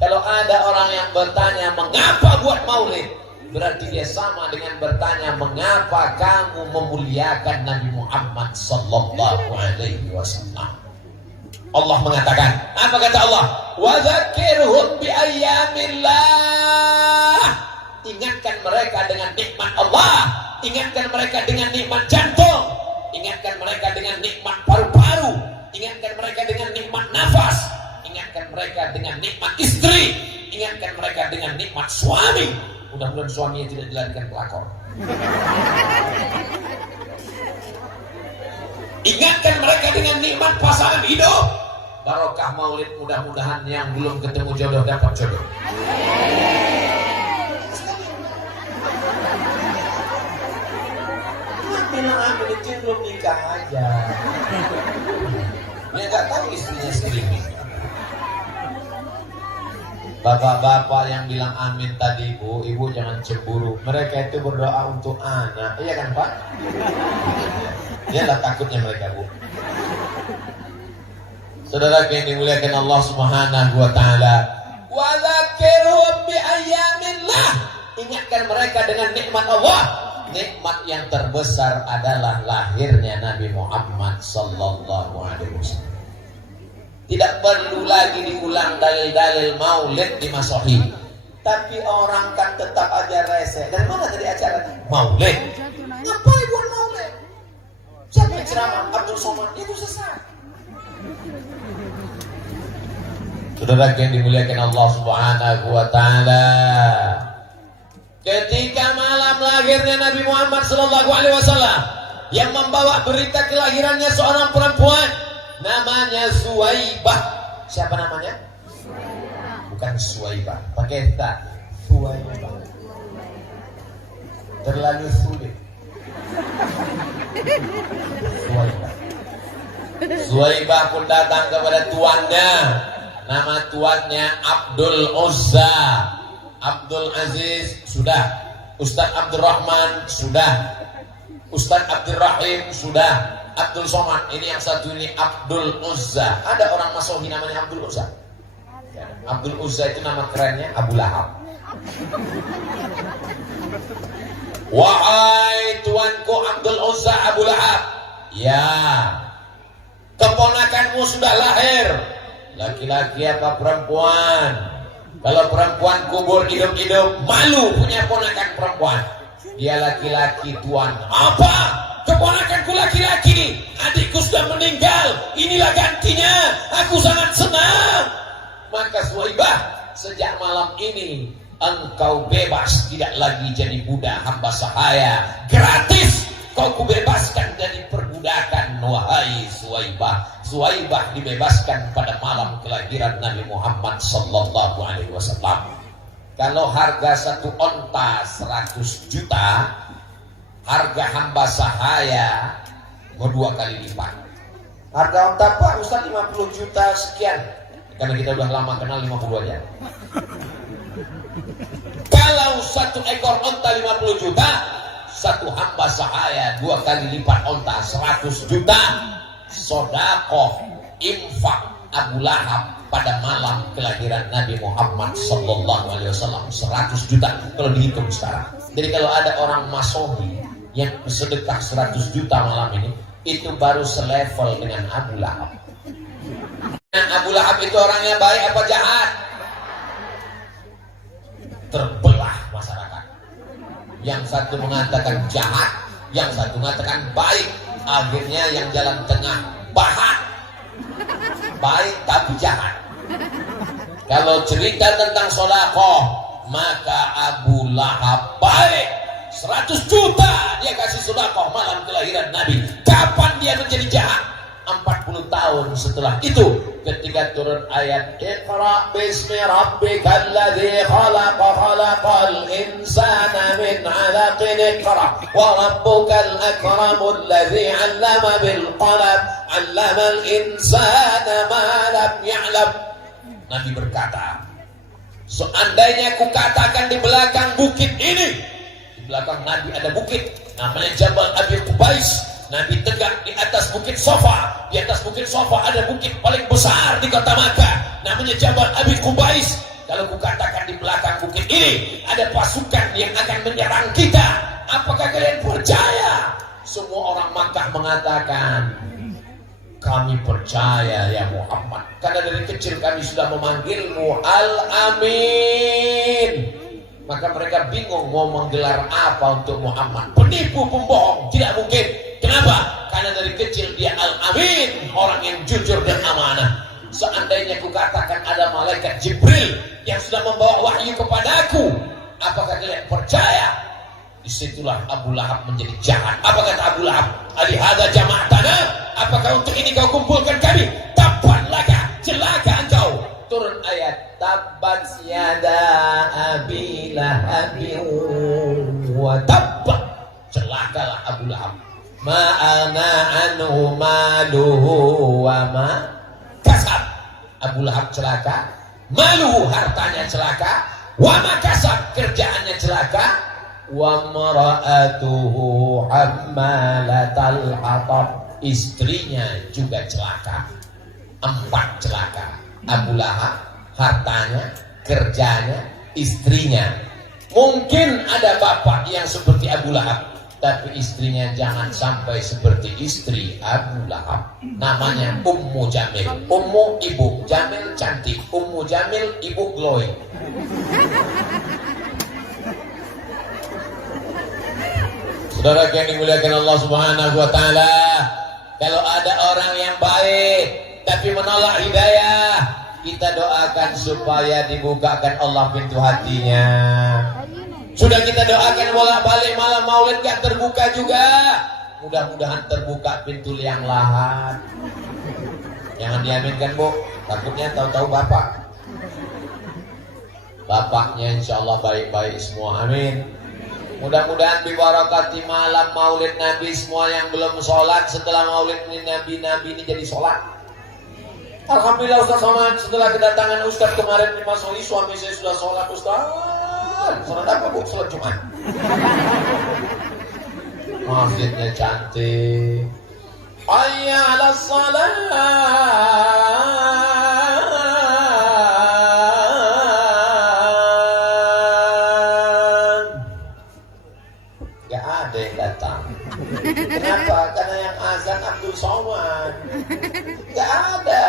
Kalau ada orang yang bertanya, mengapa buat maulid? Berarti dia sama dengan bertanya, mengapa kamu memuliakan Nabi Muhammad sallallahu alaihi wasallam? Allah mengatakan, apa kata Allah? Wa dzakirhum bi ayyamillah. Ingatkan mereka dengan nikmat Allah, ingatkan mereka dengan nikmat jantung, ingatkan mereka dengan nikmat paru-paru, ingatkan mereka dengan nikmat nafas, ingatkan mereka dengan nikmat istri, ingatkan mereka dengan nikmat suami. Mudah-mudahan suaminya tidak dilarikan pelakor. Ingatkan mereka dengan nikmat pasangan hidup. Barokah maulid, mudah-mudahan yang belum ketemu jodoh dapat jodoh. Bilang amin itu belum nikah aja. Dia nggak tahu istrinya streaming. Bapak-bapak yang bilang amin tadi, ibu jangan cemburu. Mereka itu berdoa untuk anak, iya kan Pak? Dialah takutnya mereka, Bu. Saudara yang dimuliakan Allah Subhanahu wa taala, wa dzakirhum bi ayyamillah. Ingatkan mereka dengan nikmat Allah. Nikmat yang terbesar adalah lahirnya Nabi Muhammad sallallahu alaihi wasallam. Tidak perlu lagi diulang dalil-dalil maulid di Masohi. Tapi orang kan tetap aja rese. Dari mana tadi acara? Maulid. Ngapain buat maulid? Siapa yang ceramah? Abdul Somad. Itu sesat. Saudara yang dimuliakan Allah Subhanahu wa taala. Ketika malam lahirnya Nabi Muhammad sallallahu alaihi wasallam, yang membawa berita kelahirannya seorang perempuan namanya Suwaibah. Siapa namanya? Bukan Suwaibah, pakai ta. Suwaibah. Terlalu sulit. Suwaibah. Suwaibah pun datang kepada tuannya. Nama tuannya Abdul Uzza. Abdul Aziz sudah. Ustaz Abdurrahman sudah. Ustaz Abdurrahim sudah. Abdul Somad, ini yang satu ini Abdul Uzza. Ada orang Masohi namanya Abdul Uzza. Abdul Uzza itu nama kerennya Abu Lahab. Wahai tuanku Abdul Uzza Abu Lahab, ya, keponakanmu sudah lahir. Laki-laki apa perempuan? Kalau perempuan kubur hidup-hidup, malu punya ponakan perempuan. Dia laki-laki tuan. Apa? Keponakanku laki-laki, adikku sudah meninggal, inilah gantinya. Aku sangat senang. Maka Suwaibah, sejak malam ini engkau bebas, tidak lagi jadi budak hamba sahaya. Gratis kau kubebaskan dari perbudakan, wahai Suwaibah. Suwaibah dibebaskan pada malam kelahiran Nabi Muhammad sallallahu alaihi wasallam. Kalau harga satu onta 100 juta, harga hamba sahaya mau 2 kali lipat. Harga onta Pak Ustaz 50 juta sekian. Karena kita udah lama kenal 50 aja. Kalau satu ekor onta 50 juta, satu hamba sahaya 2 kali lipat onta 100 juta. Sodakoh infak Abu Lahab pada malam kelahiran Nabi Muhammad sallallahu alaihi wasallam 100 juta kalau dihitung sekarang. Jadi kalau ada orang masohi yang sedekah 100 juta malam ini, itu baru selevel dengan Abu Lahab. Dan Abu Lahab itu orangnya baik apa jahat? Terbelah masyarakat. Yang satu mengatakan jahat, yang satu mengatakan baik. Akhirnya yang jalan tengah bahat, baik tapi jahat. Kalau cerita tentang sedekah, maka Abu Lahab baik, 100 juta dia kasih sedekah malam kelahiran Nabi. Kapan dia menjadi jahat? 40 tahun setelah itu, ketika turun ayat Iqra bismi rabbikal ladzi khalaq khalaqal insana min 'alaqin iqra wa rabbukal akramul ladzi 'allama bil qalam 'allamal insana ma lam ya'lam. Nabi berkata, seandainya kukatakan di belakang bukit ini, di belakang Nabi ada bukit namanya Jabal Abi Qubais. Nabi tegak di atas bukit Sofa. Di atas bukit Sofa ada bukit paling besar di kota Makkah, namanya Jabal Abi Qubais. Kalau kukatakan di belakang bukit ini ada pasukan yang akan menyerang kita, apakah kalian percaya? Semua orang Makkah mengatakan, kami percaya ya Muhammad, karena dari kecil kami sudah memanggilmu Al-Amin. Maka mereka bingung mau menggelar apa untuk Muhammad. Penipu, pembohong, tidak mungkin. Kenapa? Karena dari kecil dia Al-Amin, orang yang jujur dan amanah. Seandainya kukatakan ada malaikat Jibril yang sudah membawa wahyu kepadaku, apakah kalian percaya? Disitulah Abu Lahab menjadi jahat. Apa kata Abu Lahab? Alihada jama'atana, apakah untuk ini kau kumpulkan kami? Tabban laka, celaka engkau. Turun ayat tabbat yada abi lahabin wa tabba, celakalah Abu Lahab. Ma'ana anhu maluhu wa ma kasab. Abu Lahab celaka, maluhu hartanya celaka, wa ma kasab kerjaannya celaka, wa mara'atuhu hammalatal hatab, istrinya juga celaka. 4 celaka. Abu Lahab, hartanya, kerjanya, istrinya. Mungkin ada bapak yang seperti Abu Lahab, tapi istrinya jangan sampai seperti istri Abu Lahab. Namanya Ummu Jamil. Ummu ibu, Jamil cantik. Ummu Jamil ibu glowing. Saudara yang dimuliakan Allah Subhanahu wa taala, kalau ada orang yang baik tapi menolak hidayah, kita doakan supaya dibukakan Allah pintu hatinya. Sudah kita doakan bolak-balik, malam maulid gak terbuka juga. Mudah-mudahan terbuka pintu liang lahat. Jangan diaminkan Bu, takutnya tahu-tahu bapak. Bapaknya insya Allah baik-baik semua, amin. Mudah-mudahan bibarakati malam maulid Nabi, semua yang belum sholat setelah maulid Nabi ini jadi sholat. Alhamdulillah Ustaz Somad, setelah kedatangan Ustaz kemarin di Masoli, suami saya sudah sholat Ustaz. Sholat apa Bu? Sholat Jumat. Masjidnya cantik. Hayya 'alas shalah. Gak ada yang datang. Kenapa? Karena yang azan Abdul Somad. Gak ada.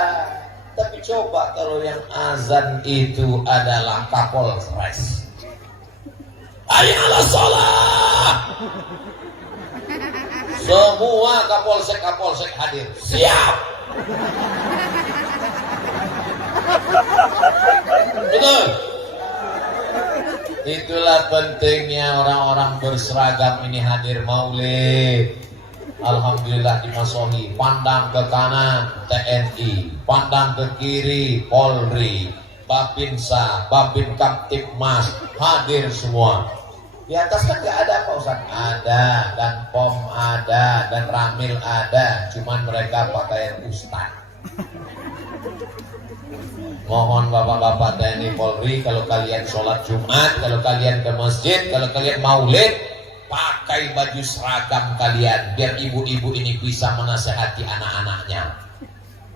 Tapi Coba kalau yang azan itu adalah Kapolres. Hayya 'alas shalah. Semua kapolsek hadir. Siap. Betul. Itulah pentingnya orang-orang berseragam ini hadir maulid. Alhamdulillah di Masohi. Pandang ke kanan TNI, pandang ke kiri Polri, Babinsa, Babin Kamtibmas hadir semua. Di atas kan nggak ada Pak Ustaz? Ada, dan POM ada, dan Ramil ada. Cuman mereka pakaian ustaz. Mohon bapak-bapak TNI Polri, kalau kalian sholat Jumat, kalau kalian ke masjid, kalau kalian maulid, pakai baju seragam kalian, biar ibu-ibu ini bisa menasehati anak-anaknya.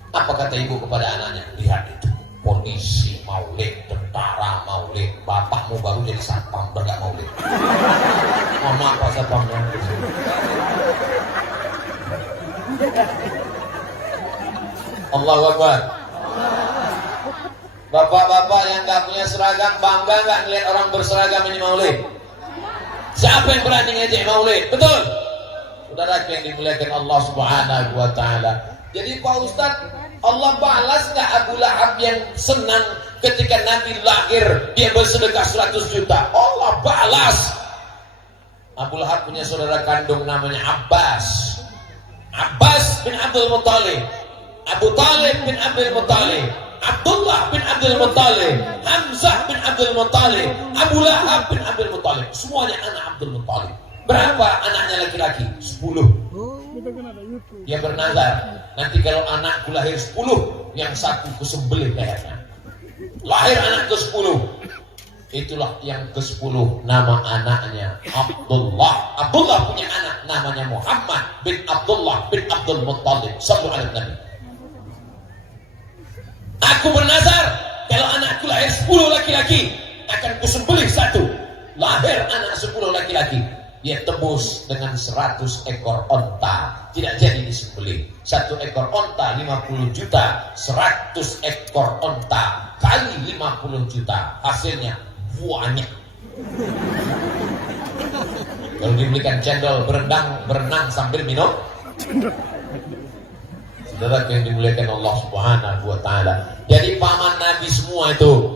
Apa kata ibu kepada anaknya? Lihat itu, polisi maulid, tentara maulid, bapakmu baru jadi satpam bergak maulid. Mohon maaf Pak Satpamnya. Allahu Akbar. Bapak-bapak yang gak punya seragam, bangga gak ngeliat orang berseragam ini maulid? Siapa yang berani ngejek maulid? Betul? Saudara yang dimuliakan Allah Subhanahu wa ta'ala. Jadi Pak Ustadz, Allah balas gak Abu Lahab yang senang ketika Nabi lahir dia bersedekah 100 juta? Allah balas. Abu Lahab punya saudara kandung namanya Abbas. Abbas bin Abdul Muttalib, Abu Talib bin Abdul Muttalib, Abdullah bin Abdul Muttalib, Hamzah bin Abdul Muttalib, Abu Lahab bin Abdul Muttalib. Semuanya anak Abdul Muttalib. Berapa anaknya laki-laki? 10. Dia bernazar, nanti kalau anakku lahir 10, yang satu kusembelih lehernya. Lahir anak ke-10. Itulah yang ke-10 nama anaknya Abdullah. Abdullah punya anak namanya Muhammad bin Abdullah bin Abdul Muttalib. Sallallahu alaihi wasallam. Aku bernazar, kalau anakku lahir 10 laki-laki, akan kusembelih satu. Lahir anak 10 laki-laki, dia tebus dengan 100 ekor onta. Tidak jadi disembelih. 1 ekor onta 50 juta, 100 ekor onta kali 50 juta. Hasilnya banyak. Kalau dibelikan cendol berenang sambil minum. Saudara yang dimuliakan Allah Subhanahu wa ta'ala. Jadi paman Nabi semua itu.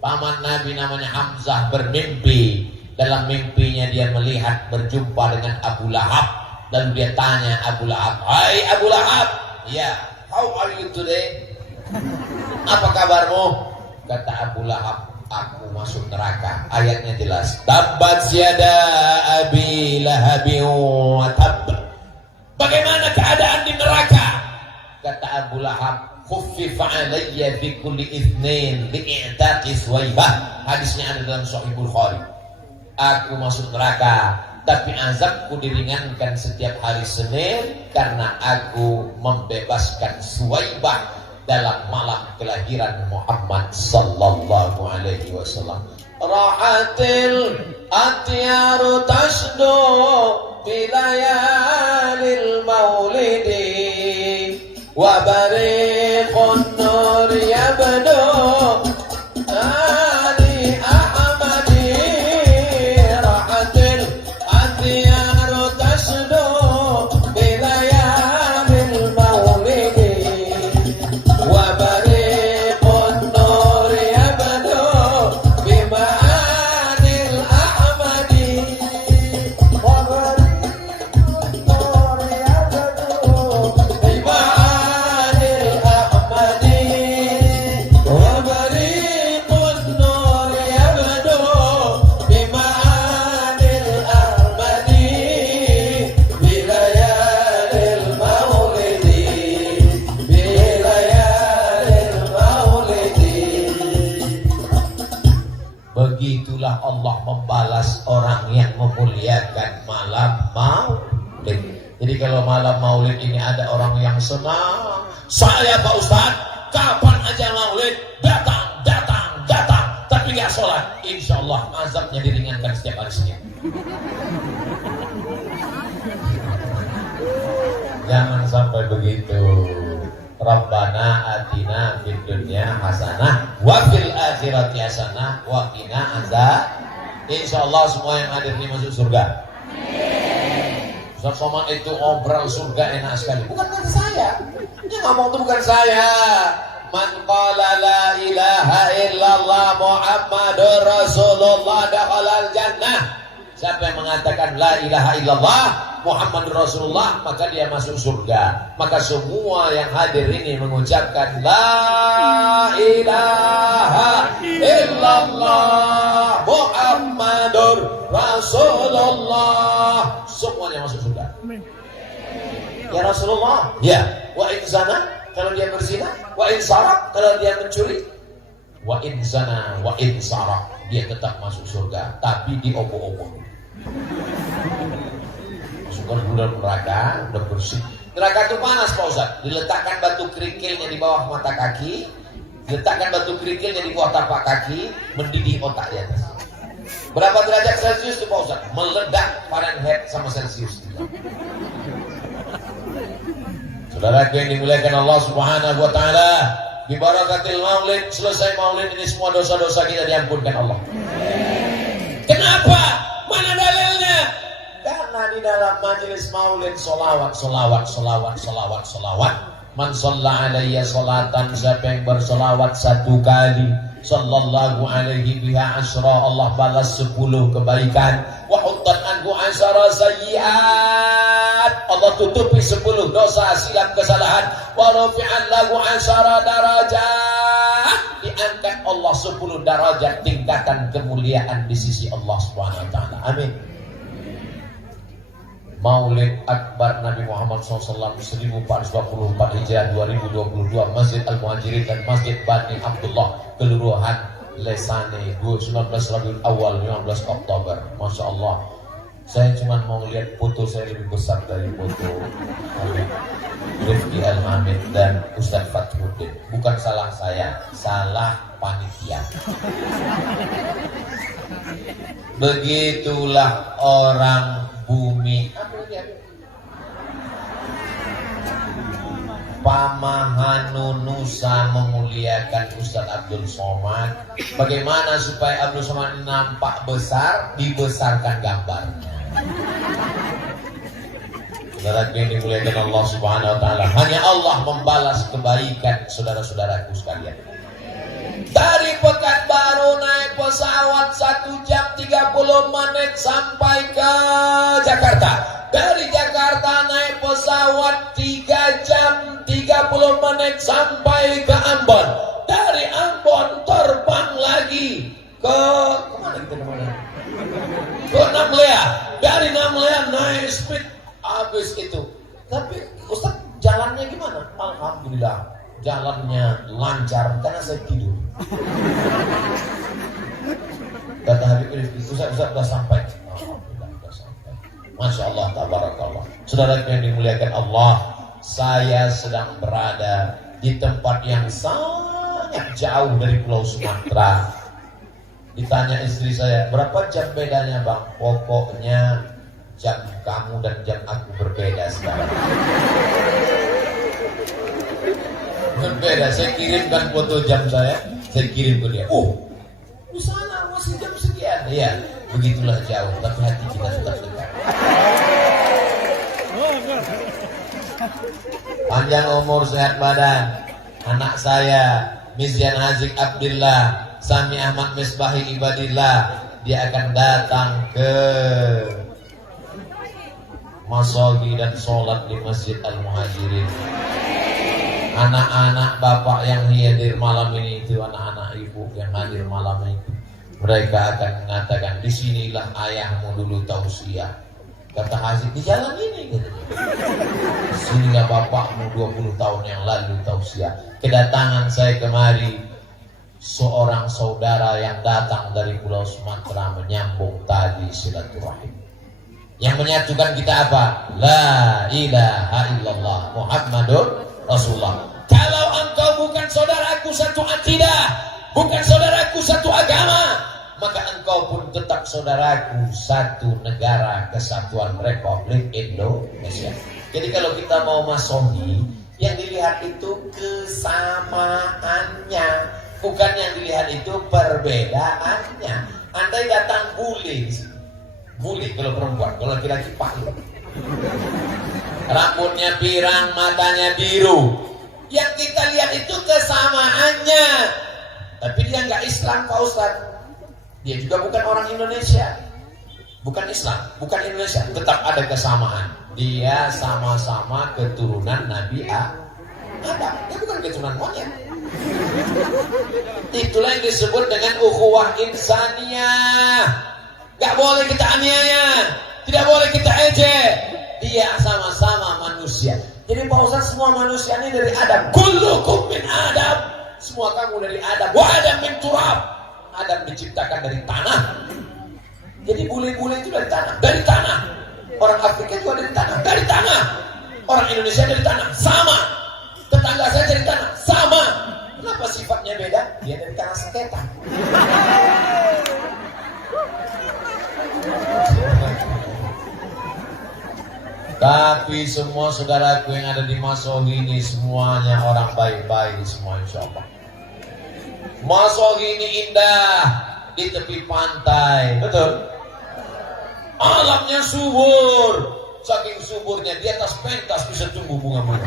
Paman Nabi namanya Hamzah bermimpi. Dalam mimpinya dia melihat berjumpa dengan Abu Lahab. Lalu dia tanya Abu Lahab, "Hai Abu Lahab." "Ya, how are you today?" "Apa kabarmu?" Kata Abu Lahab, "Aku masuk neraka." Ayatnya jelas. Tabbat yada abi lahabin wa tabb. Bagaimana keadaan di neraka? Kata Abu Lahab, khuffifa alayya bi kulli itsnin li'itaqi Suwaibah. Hadisnya ada dalam Sahih Bukhari. Aku masuk neraka, tapi azabku diringankan setiap hari Senin karena aku membebaskan Suwaibah dalam malam kelahiran Muhammad sallallahu alaihi wasallam. Rahatil atyaru tasdu bilayalil maulidi wa bariqun nur yabdu ali ahmadi. Rahatil atyaru tasdu bilayalil maulidi wa bariqun nur yabdu bima'anil ahmadi. Wa bariqun nur yabdu bima'anil ahmadi. Wa bariqun nur yabdu bima'anil ahmadi. Bilayalil maulidi, bilayalil maulidi. Begitulah Allah membalas orang yang memuliakan malam maulid. Jadi kalau malam maulid ini ada orang yang senang, saya Pak Ustadz, kapan aja maulid, datang, tapi gak sholat, insya Allah azabnya diringankan setiap hari Senin. Jangan sampai begitu. Rabbana atina fid dunya hasanah wa fil akhirati hasanah wa qina azab. Insyaallah semua yang hadir ini masuk surga. Ustaz Somad itu obral surga enak sekali. Bukan kata saya. Yang ngomong itu bukan saya. Man qala la ilaha illallah Muhammadur Rasulullah dakhalal jannah. Siapa yang mengatakan la ilaha illallah Muhammadur Rasulullah, maka dia masuk surga. Maka semua yang hadir ini mengucapkan la ilaha illallah Muhammadur Rasulullah, semuanya masuk surga. Ya Rasulullah, ya. Wa in zana, kalau dia berzina. Wa in sarak, kalau dia mencuri. Wa in zana wa in sarak, dia tetap masuk surga, tapi diopo-opo. Masukkan bulan neraka, udah bersih. Neraka itu panas Pak Ustaz. Diletakkan batu kerikilnya di bawah mata kaki, diletakkan batu kerikilnya di bawah tapak kaki, mendidih otak di atas. Berapa derajat Celcius itu Pak Ustaz? Meledak Fahrenheit sama Celcius. Saudara yang dimuliakan Allah Subhanahu wa taala, di barakatil maulid, selesai maulid ini semua dosa-dosa kita diampunkan Allah. Kenapa? Mana dalilnya? Karena di dalam majelis maulid solawat. Man shalla alayya salatan, siapa yang bersolawat satu kali, sallallahu alaihi biha asyra, Allah balas 10 kebaikan. Wa huttat anhu asyara sayyi'at, Allah tutupi 10 dosa silap kesalahan. Wa rufi'an lahu asyara darajat, diangkat Allah 10 derajat tingkatan kemuliaan di sisi Allah Subhanahu wa taala. Amin. Maulid Akbar Nabi Muhammad SAW 1424 Hijriah 2022, Masjid Al-Muhajirin dan Masjid Bani Abdullah, Kelurahan Lesane, 19 Rabiul Awal 15 Oktober. Masya Allah, saya cuma mau lihat foto saya lebih besar dari foto Rifki Al-Hamid dan Ustaz Fathuddin. Bukan salah saya, salah panitia. Begitulah orang bumi. Pamahanu Nusa memuliakan Ustaz Abdul Somad. Bagaimana supaya Abdul Somad nampak besar? Dibesarkan gambarnya. Saudara yang dimuliakan Allah Subhanahu wa taala, hanya Allah membalas kebaikan saudara-saudaraku sekalian. Dari Pekanbaru naik pesawat 1 jam 30 menit sampai ke Jakarta. Dari Jakarta naik pesawat 3 jam 30 menit sampai ke Ambon. Dari Ambon terbang lagi ke kemana kita kemana? Ke Namlea. Dari Namlea naik speed habis itu. Tapi Ustaz jalannya gimana? Alhamdulillah jalannya lancar karena saya tidur. Kata Habib Rifki, Ustaz sudah sampai. Alhamdulillah sudah sampai. Masya Allah, tabarakallah. Saudara yang dimuliakan Allah, saya sedang berada di tempat yang sangat jauh dari Pulau Sumatera. Ditanya istri saya, berapa jam bedanya Bang? Pokoknya jam kamu dan jam aku berbeda sekarang. Berbeda, saya kirimkan foto jam saya kirim ke dia. Oh, di sana masih jam sekian. Iya, begitulah jauh, tapi hati kita tetap dekat. Panjang umur, sehat badan. Anak saya, Mizyan Hazik Abdillah, Sami Ahmad Misbahi Ibadillah, dia akan datang ke Masogi dan sholat di Masjid Al-Muhajirin. Anak-anak bapak yang hadir malam ini itu, anak-anak ibu yang hadir malam itu, mereka akan mengatakan, disinilah ayahmu dulu tausiah. Kata Haziq, di jalan ini gitu. Disinilah bapakmu 20 tahun yang lalu tausiah. Kedatangan saya kemari, seorang saudara yang datang dari Pulau Sumatera menyambung tadi silaturahim. Yang menyatukan kita apa? La ilaha illallah Muhammadur Rasulullah. Kalau engkau bukan saudaraku satu akidah, bukan saudaraku satu agama, maka engkau pun tetap saudaraku satu negara kesatuan Republik Indonesia. Jadi kalau kita mau masohi, Yang dilihat itu kesamaannya, bukan yang dilihat itu perbedaannya. Andai datang bule kalau perempuan, kalau laki-laki palu, rambutnya pirang, matanya biru, yang kita lihat itu kesamaannya. Tapi dia nggak Islam Pak Ustadz, dia juga bukan orang Indonesia, bukan Islam, bukan Indonesia, tetap ada kesamaan. Dia sama-sama keturunan Nabi Adam. Dia bukan keturunan monyet. Itulah yang disebut dengan ukhuwah insaniyah. Gak boleh kita aniaya, tidak boleh kita ejek. Dia sama-sama manusia. Jadi Pak Ustaz, semua manusia ini dari Adam. Kullukum min Adam. Semua kamu dari Adam. Wa Adam min turab. Adam diciptakan dari tanah. Jadi bule-bule itu dari tanah. Dari tanah. Orang Afrika juga dari tanah. Dari tanah. Orang Indonesia dari tanah. Sama. Tetangga saya dari tanah. Sama. Kenapa sifatnya beda? Dia dari tanah seketan. Tapi semua saudaraku yang ada di Masohi ini semuanya orang baik-baik semua, insya Allah. Masohi ini indah di tepi pantai, betul? Alamnya subur, saking suburnya di atas pentas bisa tumbuh bunga-bunga.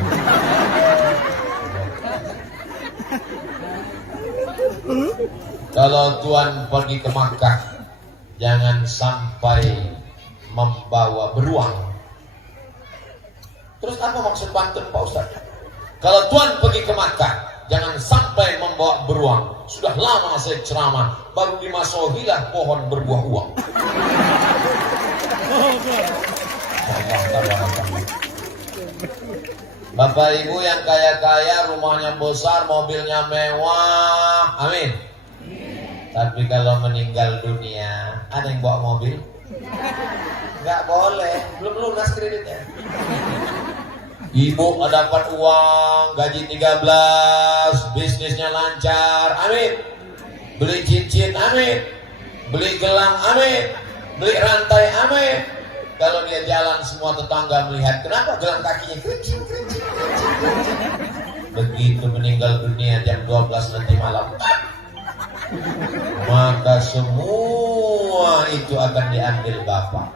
Kalau Tuhan pergi ke Makkah, jangan sampai membawa beruang. Terus apa maksud pantun Pak Ustaz? Kalau Tuhan pergi ke Makkah, jangan sampai membawa beruang. Sudah lama saya ceramah, baru di Masohilah pohon berbuah uang. Bapak Ibu yang kaya-kaya, rumahnya besar, mobilnya mewah, amin. Tapi kalau meninggal dunia, ada yang bawa mobil? Nggak boleh, belum lunas kreditnya. Ibu dapat uang, gaji 13, bisnisnya lancar, amin. Beli cincin, amin. Beli gelang, amin. Beli rantai, amin. Kalau dia jalan, semua tetangga melihat, kenapa gelang kakinya kerincing. Begitu meninggal dunia jam 12 nanti malam, maka semua itu akan diambil Bapak.